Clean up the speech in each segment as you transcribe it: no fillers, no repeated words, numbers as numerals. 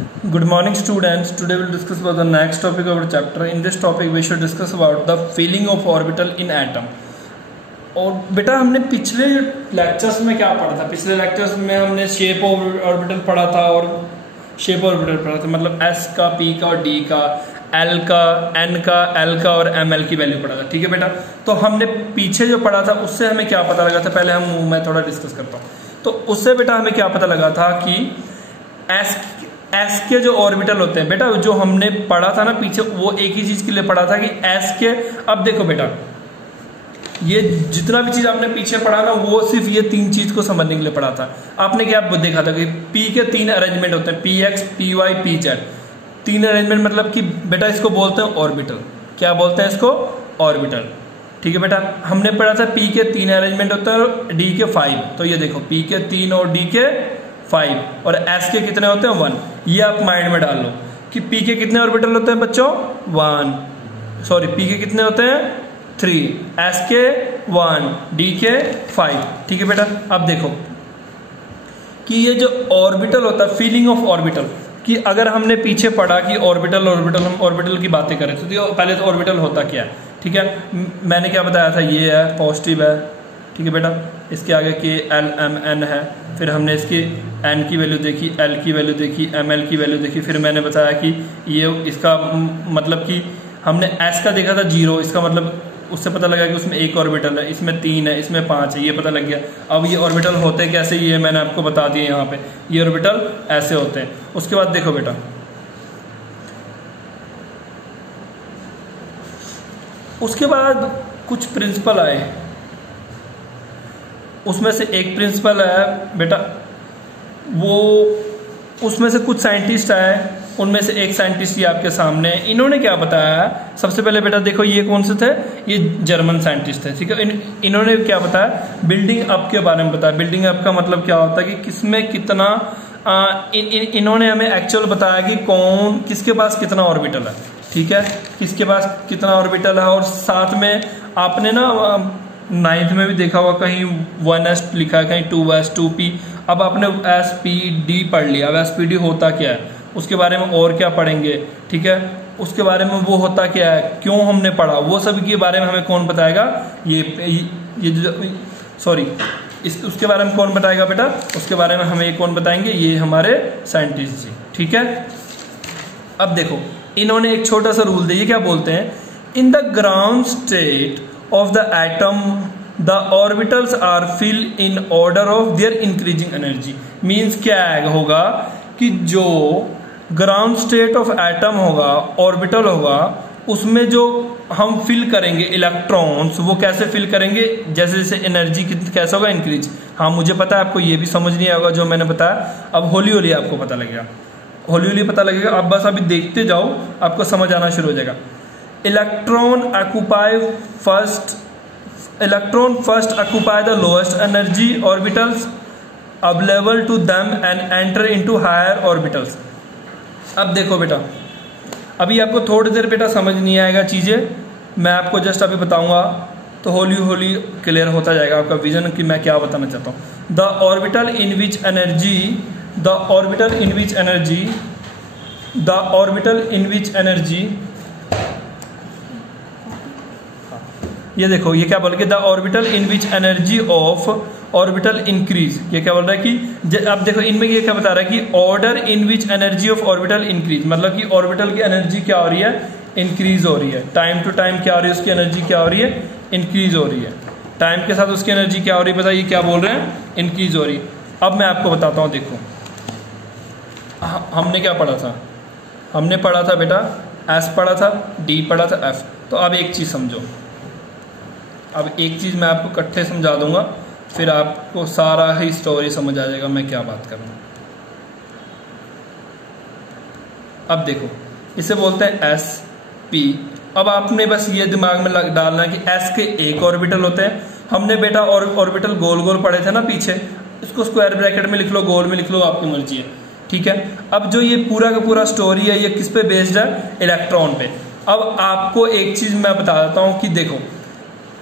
Good morning, students. Today we'll discuss about the next topic of our chapter. In this topic, we should discuss about the filling of orbital in atom. और बेटा हमने पिछले lectures में क्या पढ़ा था? पिछले लेक्चर्स में हमने शेप ऑर्बिटल पढ़ा था और शेप ऑर्बिटल पढ़ा था, मतलब s का, p का और d का, l का, n का, l का और ml की वैल्यू पढ़ा था। ठीक है बेटा, तो हमने पीछे जो पढ़ा था उससे हमें क्या पता लगा था? पहले मैं थोड़ा डिस्कस करता हूँ। तो उससे बेटा हमें क्या पता लगा था कि एस के जो ऑर्बिटल होते हैं बेटा, जो हमने पढ़ा था ना पीछे, वो एक ही चीज के लिए पढ़ा था कि एस के, अब देखो बेटा ये जितना भी चीज आपने पीछे पढ़ा ना वो सिर्फ ये तीन चीज को समझने के लिए पढ़ा था। आपने क्या देखा था कि पी के तीन अरेंजमेंट होते हैं, P X, P Y, P Z. तीन अरेंजमेंट मतलब कि बेटा इसको बोलते हैं ऑर्बिटल। क्या बोलते हैं इसको? ऑर्बिटल। ठीक है बेटा, हमने पढ़ा था पी के तीन अरेंजमेंट होते हैं और डी के 5। तो ये देखो पी के 3 और डी के 5 और एस के कितने होते हैं? 1। ये आप माइंड में डाल लो कि पी के कितने ऑर्बिटल होते हैं बच्चों? 1। सॉरी, पी के कितने होते हैं? 3, एस के 1, डी के 5। ठीक है बेटा, अब देखो कि ये जो ऑर्बिटल होता है, फीलिंग ऑफ ऑर्बिटल, कि अगर हमने पीछे पढ़ा कि ऑर्बिटल हम ऑर्बिटल की बातें करें तो पहले तो ऑर्बिटल होता क्या है? ठीक है, मैंने क्या बताया था? ये है, पॉजिटिव है। ठीक है बेटा, इसके आगे के एल एम एन है, फिर हमने इसकी एन की वैल्यू देखी, एल की वैल्यू देखी, एम एल की वैल्यू देखी, फिर मैंने बताया कि ये इसका मतलब कि हमने एस का देखा था 0, इसका मतलब उससे पता लगा कि उसमें एक ऑर्बिटल है, इसमें 3 है, इसमें 5 है, ये पता लग गया। अब ये ऑर्बिटल होते कैसे, ये मैंने आपको बता दिया यहाँ पे, ये ऑर्बिटल ऐसे होते हैं। उसके बाद देखो बेटा, उसके बाद कुछ प्रिंसिपल आए, उसमें से एक प्रिंसिपल है बेटा, वो उसमें से कुछ साइंटिस्ट आए, उनमें से एक साइंटिस्ट ये आपके सामने है। इन्होंने क्या बताया? सबसे पहले बेटा देखो, ये कौन से थे? ये जर्मन साइंटिस्ट थे। ठीक है, इन्होंने क्या बताया? बिल्डिंग अप के बारे में बताया। बिल्डिंग अप का मतलब क्या होता है कि किसमें कितना, इन्होंने हमें एक्चुअल बताया कि किसके पास कितना ऑर्बिटल है। ठीक है, किसके पास कितना ऑर्बिटल है। और साथ में आपने ना 9th में भी देखा होगा, कहीं 1s लिखा है, कहीं 2s, 2p। अब आपने SPD पढ़ लिया। अब SPD होता क्या है उसके बारे में और क्या पढ़ेंगे? ठीक है, उसके बारे में वो होता क्या है, क्यों हमने पढ़ा, वो सब के बारे में हमें कौन बताएगा? ये जो सॉरी उसके बारे में कौन बताएगा बेटा? उसके बारे में हमें कौन बताएंगे? ये हमारे साइंटिस्ट जी। ठीक है, अब देखो इन्होंने एक छोटा सा रूल दिया। क्या बोलते हैं? In the ground state of the atom the orbitals are filled in order of their increasing energy। Means क्या होगा कि जो ग्राउंड स्टेट ऑफ एटम होगा, ऑर्बिटल होगा, उसमें जो हम फिल करेंगे इलेक्ट्रॉन्स, वो कैसे फिल करेंगे? जैसे जैसे एनर्जी कैसे होगा? इंक्रीज। हाँ, मुझे पता है आपको ये भी समझ नहीं आएगा जो मैंने बताया। अब होली होली आपको पता लगेगा, होली होली पता लगेगा। अब बस अभी देखते जाओ, आपको समझ आना शुरू हो जाएगा। Electron first occupy the lowest energy orbitals available to them and enter into higher orbitals। अब देखो बेटा, अभी आपको थोड़ी देर बेटा समझ नहीं आएगा चीजें, मैं आपको जस्ट अभी बताऊंगा तो होली होली क्लियर होता जाएगा आपका विजन कि मैं क्या बताना चाहता हूँ। The orbital in which energy ये देखो, ये क्या बोल के the orbital in which energy of orbital increase. ये क्या बोल रहा है कि अब देखो इनमें ये क्या बता रहा है कि order in which energy of orbital increase, मतलब कि ऑर्बिटल की एनर्जी क्या हो रही है? इंक्रीज हो रही है। टाइम टू टाइम क्या हो रही है? उसकी एनर्जी क्या हो रही है? इंक्रीज हो रही है। टाइम के साथ उसकी एनर्जी क्या हो रही है? बताइए क्या बोल रहे हैं? इंक्रीज हो रही है। अब मैं आपको बताता हूँ, देखो हमने क्या पढ़ा था? हमने पढ़ा था बेटा एस पढ़ा था, डी पढ़ा था, एफ। तो अब एक चीज समझो, अब एक चीज मैं आपको इकट्ठे समझा दूंगा, फिर आपको सारा ही स्टोरी समझ आ जाएगा मैं क्या बात कर रहा हूं। अब देखो, इसे बोलते हैं एस पी। अब आपने बस ये दिमाग में डालना है कि एस के एक ऑर्बिटल होते हैं। हमने बेटा ऑर्बिटल गोल गोल पढ़े थे ना पीछे, इसको स्क्वायर ब्रैकेट में लिख लो, गोल में लिख लो, आपकी मर्जी है। ठीक है, अब जो ये पूरा का पूरा स्टोरी है, ये किस पे बेस्ड है? इलेक्ट्रॉन पे। अब आपको एक चीज मैं बता देता हूं कि देखो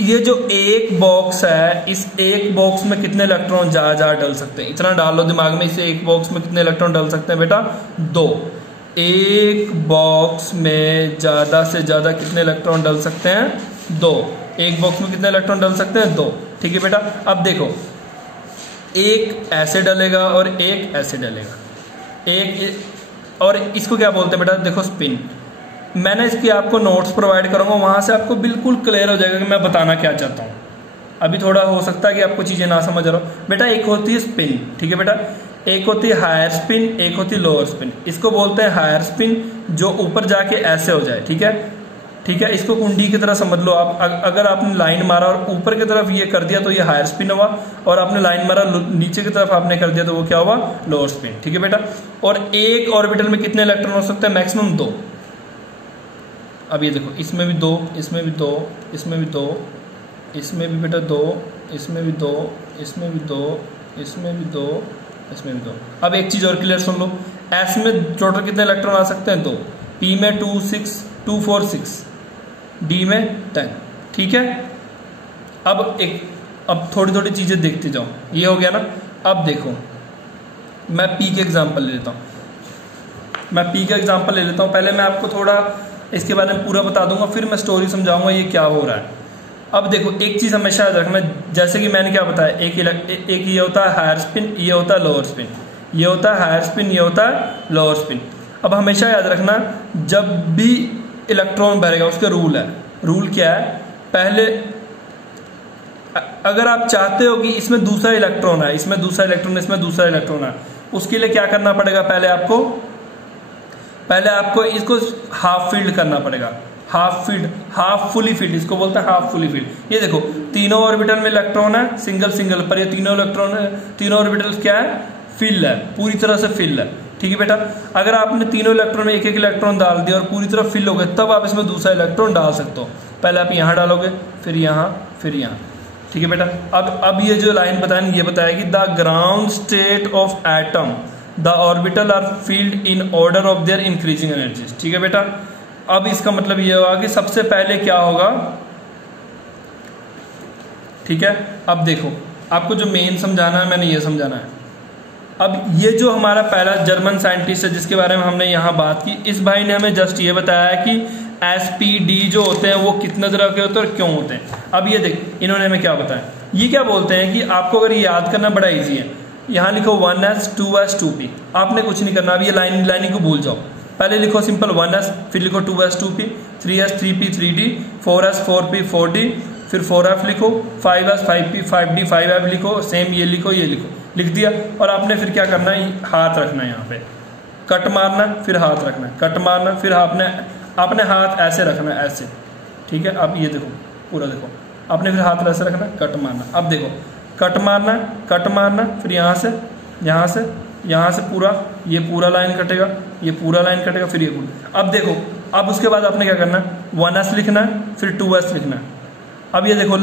ये जो एक बॉक्स है, इस एक बॉक्स में कितने इलेक्ट्रॉन जा डल सकते हैं, इतना डाल लो दिमाग में, इसे एक बॉक्स में कितने इलेक्ट्रॉन डल सकते हैं बेटा, 2। एक बॉक्स में ज्यादा से ज्यादा कितने इलेक्ट्रॉन डल सकते हैं, 2। एक बॉक्स में कितने इलेक्ट्रॉन डल सकते हैं, 2। ठीक है बेटा। अब देखो, एक ऐसे डलेगा और एक ऐसे डलेगा, एक, और इसको क्या बोलते हैं बेटा, देखो स्पिन। मैंने इसकी आपको नोट्स प्रोवाइड करूंगा, वहां से आपको बिल्कुल क्लियर हो जाएगा कि मैं बताना क्या चाहता हूँ। अभी थोड़ा हो सकता है कि आपको चीजें ना समझ रहा हो बेटा। एक होती है स्पिन, ठीक है बेटा, एक होती है हायर स्पिन, एक होती है लोअर स्पिन। इसको बोलते हैं हायर स्पिन, जो ऊपर जाके ऐसे हो जाए, ठीक है, ठीक है। इसको कुंडी की तरह समझ लो आप। अगर आपने लाइन मारा और ऊपर की तरफ ये कर दिया तो ये हायर स्पिन हुआ, और आपने लाइन मारा नीचे की तरफ आपने कर दिया तो वो क्या हुआ, लोअर स्पिन, ठीक है बेटा। और एक ऑर्बिटल में कितने इलेक्ट्रॉन हो सकते हैं, मैक्सिमम 2। अब ये देखो, इसमें भी 2, इसमें भी 2, इसमें भी 2, इसमें भी बेटा 2, इसमें भी 2, इसमें भी 2, इसमें भी 2, इसमें भी 2। अब एक चीज और क्लियर सुन लो, एस में टोटल कितने इलेक्ट्रॉन आ सकते हैं, 2। पी में 2 4 6, डी में 10, ठीक है। अब थोड़ी थोड़ी चीजें देखते जाओ, ये हो गया ना। अब देखो, मैं पी के एग्जांपल ले लेता हूं, पहले मैं आपको थोड़ा इसके बारे में पूरा बता दूंगा, फिर मैं स्टोरी समझाऊंगा ये क्या हो रहा है। अब देखो, एक चीज हमेशा याद रखना, जैसे कि मैंने क्या बताया, एक ये होता है हायर स्पिन, ये होता है लोअर स्पिन, ये होता है हायर स्पिन, ये होता है लोअर स्पिन। अब हमेशा याद रखना, जब भी इलेक्ट्रॉन भरेगा उसके रूल है। रूल क्या है, पहले अगर आप चाहते हो कि इसमें दूसरा इलेक्ट्रॉन है, इसमें दूसरा इलेक्ट्रॉन है, इसमें दूसरा इलेक्ट्रॉन है, उसके लिए क्या करना पड़ेगा, पहले आपको इसको हाफ फील्ड करना पड़ेगा। हाफ फुली फील्ड, इसको बोलते हैं हाफ फुली फील्ड। ये देखो, तीनों ऑर्बिटल में इलेक्ट्रॉन है, सिंगल पर ये तीनों ऑर्बिटल क्या है, फिल है, पूरी तरह से फिल है, ठीक है बेटा। अगर आपने तीनों इलेक्ट्रॉन में एक एक इलेक्ट्रॉन डाल दिया और पूरी तरह फिल हो गए, तब आप इसमें दूसरा इलेक्ट्रॉन डाल सकते हो। पहले आप यहाँ डालोगे, फिर यहाँ, फिर यहाँ, ठीक है बेटा। अब ये जो लाइन बताएंगे, ये बताएगी the ground state of atom, the orbital are filled in order of their increasing energies, ठीक है बेटा। अब इसका मतलब ये होगा कि सबसे पहले क्या होगा, ठीक है। अब देखो, आपको जो मेन समझाना है मैंने ये समझाना है। अब ये जो हमारा पहला जर्मन साइंटिस्ट है जिसके बारे में हमने यहाँ बात की, इस भाई ने हमें जस्ट ये बताया कि SPD जो होते हैं वो कितने तरह के होते हैं और क्यों होते हैं। अब ये देख, इन्होंने हमें क्या बताया, ये क्या बोलते हैं कि आपको अगर ये याद करना बड़ा इजी है, यहाँ लिखो 1s 2s 2p, आपने कुछ नहीं करना। अब ये लाइनिंग को भूल जाओ, पहले लिखो सिंपल 1s, फिर लिखो 2s 2p, 3s 3p 3d, 4s 4p 4d, फिर 4f लिखो, 5s 5p 5d 5f लिखो, सेम ये लिखो, ये लिखो, लिख दिया। और आपने फिर क्या करना है, हाथ रखना है यहाँ पे, कट मारना, फिर हाथ रखना है, कट मारना, फिर आपने हाथ ऐसे रखना है, ऐसे, ठीक है। अब ये देखो, पूरा देखो, आपने फिर हाथ ऐसे रखना, कट मारना। अब देखो, कट मारना, फिर यहाँ से पूरा, ये पूरा लाइन कटेगा, ये पूरा लाइन कटेगा, फिर ये पूरा। अब देखो, अब उसके बाद आपने क्या करना है, 1s लिखना है, फिर 2s लिखना है। अब ये देखो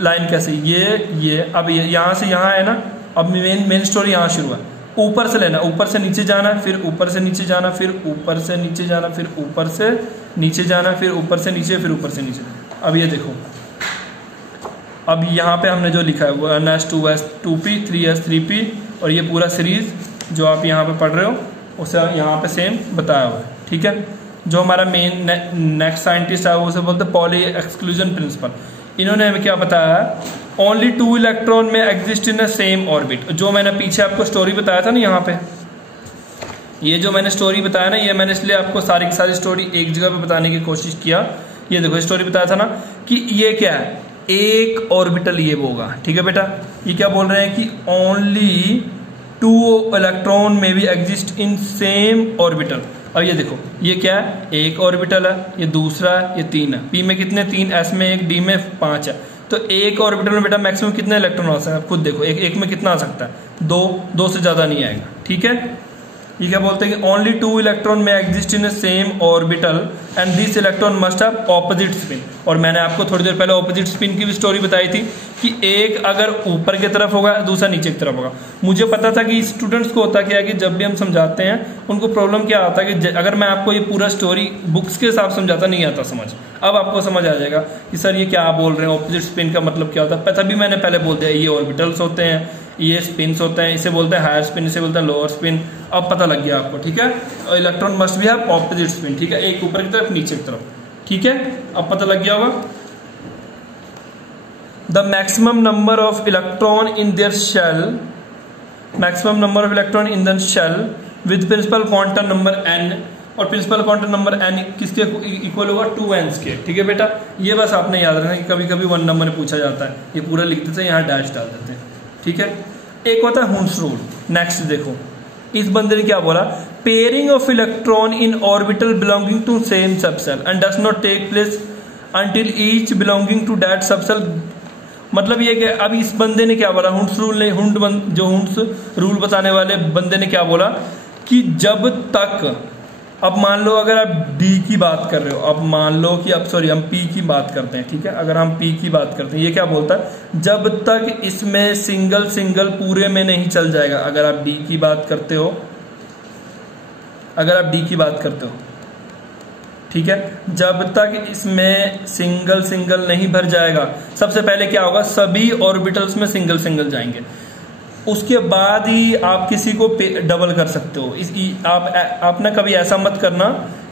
लाइन कैसे, ये अब ये यहाँ से यहाँ है ना। अब मेन स्टोरी यहाँ शुरू है, ऊपर से लेना, ऊपर से नीचे जाना, फिर ऊपर से नीचे जाना, फिर ऊपर से नीचे जाना, फिर ऊपर से नीचे जाना, फिर ऊपर से नीचे, फिर ऊपर से नीचे। अब ये देखो, अब यहाँ पे हमने जो लिखा है 1s 2s 2p 3s 3p, और ये पूरा सीरीज जो आप यहाँ पे पढ़ रहे हो उसे यहाँ पे सेम बताया हुआ है, ठीक है। जो हमारा मेन नेक्स्ट साइंटिस्ट है उसे बोलते हैं पॉली एक्सक्लूजन प्रिंसिपल। इन्होंने हमें क्या बताया, ओनली 2 इलेक्ट्रॉन में exist in a same orbit. जो मैंने पीछे आपको स्टोरी बताया था ना, यहाँ पे ये जो मैंने स्टोरी बताया ना, ये मैंने इसलिए आपको सारी की सारी स्टोरी एक जगह पे बताने की कोशिश किया। ये देखो, स्टोरी बताया था ना कि ये क्या है, एक ऑर्बिटल ये होगा, ठीक है बेटा। ये क्या बोल रहे हैं कि ओनली 2 इलेक्ट्रॉन में भी एग्जिस्ट इन सेम ऑर्बिटल। और ये देखो, ये क्या है, एक ऑर्बिटल है, ये दूसरा है, ये 3 है। पी में कितने, 3, एस में 1, डी में 5 है। तो एक ऑर्बिटल में बेटा मैक्सिमम कितने इलेक्ट्रॉन आ सकते हैं, आप खुद देखो, एक में कितना आ सकता है, 2 से ज्यादा नहीं आएगा, ठीक है। ये क्या बोलते हैं कि ओनली 2 इलेक्ट्रॉन में exist in same orbital and this electron must have opposite spin. और मैंने आपको थोड़ी देर पहले ऑपोजिट स्पिन की भी स्टोरी बताई थी कि एक अगर ऊपर की तरफ होगा, दूसरा नीचे की तरफ होगा। मुझे पता था कि स्टूडेंट्स को होता क्या है कि जब भी हम समझाते हैं उनको प्रॉब्लम क्या आता है कि अगर मैं आपको ये पूरा स्टोरी बुक्स के हिसाब समझाता नहीं आता समझ। अब आपको समझ आ जाएगा कि सर ये क्या बोल रहे हैं, ऑपोजिट स्पिन का मतलब क्या होता है। तभी मैंने पहले बोल दिया ये ऑर्बिटल्स होते हैं, ये स्पिन्स होते हैं, इसे बोलते हैं हायर स्पिन, इसे बोलते हैं लोअर स्पिन। अब पता लग गया आपको, ठीक है। Electron must be have opposite spin, ठीक है, एक ऊपर की तरफ नीचे की तरफ, ठीक है। अब पता लग गया होगा। The maximum number of electron in their shell, maximum number of electron in the shell with principal quantum number n, और प्रिंसिपल क्वांटम नंबर n किसके इक्वल होगा 2n के, ठीक है बेटा। ये बस आपने याद रखना कि कभी कभी 1 नंबर में पूछा जाता है, ये पूरा लिख देते हैं, यहाँ डैश डाल देते हैं, ठीक है। एक होता है हुंस रूल। नेक्स्ट देखो, इस बंदे ने क्या बोला, pairing of electron in orbital belonging to same subshell and does not take place until each belonging to that subshell. मतलब ये कि अब इस बंदे ने क्या बोला, हुंस रूल ने, जो हुंस रूल बताने वाले बंदे ने क्या बोला कि जब तक, अब मान लो अगर आप D की बात कर रहे हो, अब मान लो कि अब सॉरी हम P की बात करते हैं, ठीक है। अगर हम P की बात करते हैं, ये क्या बोलता है, जब तक इसमें सिंगल सिंगल पूरे में नहीं चल जाएगा। अगर आप D की बात करते हो, अगर आप D की बात करते हो, ठीक है, जब तक इसमें सिंगल सिंगल नहीं भर जाएगा, सबसे पहले क्या होगा, सभी ऑर्बिटल्स में सिंगल सिंगल जाएंगे, उसके बाद ही आप किसी को डबल कर सकते हो। आप ना कभी ऐसा मत करना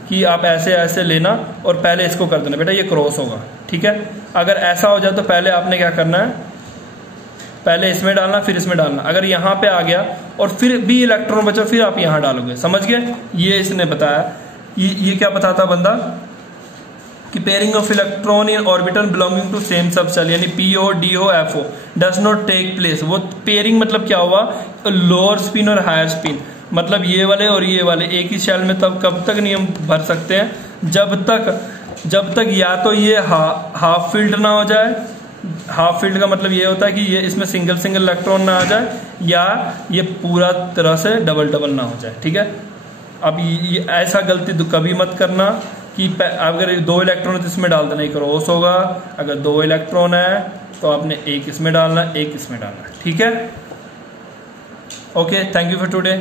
कि आप ऐसे ऐसे लेना और पहले इसको कर देना, बेटा ये क्रॉस होगा, ठीक है। अगर ऐसा हो जाए तो पहले आपने क्या करना है, पहले इसमें डालना फिर इसमें डालना। अगर यहाँ पे आ गया और फिर भी इलेक्ट्रॉन बचा, फिर आप यहाँ डालोगे, समझ गए। ये इसने बताया, ये क्या बताता बंदा कि pairing of electron in orbital belonging to same subshell, यानी PO DO FO does not take place. वो पेयरिंग मतलब क्या हुआ, लोअर स्पिन और हायर स्पिन, मतलब ये वाले और ये वाले एक ही शेल में तब कब तक नहीं हम भर सकते हैं, जब तक या तो ये हाफ फील्ड ना हो जाए। हाफ फील्ड का मतलब ये होता है कि ये इसमें सिंगल सिंगल इलेक्ट्रॉन ना आ जाए, या ये पूरा तरह से डबल डबल ना हो जाए, ठीक है। अब ये ऐसा गलती कभी मत करना कि अगर 2 इलेक्ट्रॉन है तो इसमें डाल देना, क्रॉस होगा। अगर 2 इलेक्ट्रॉन है तो आपने एक इसमें डालना, एक इसमें डालना, ठीक है। Okay, thank you for today.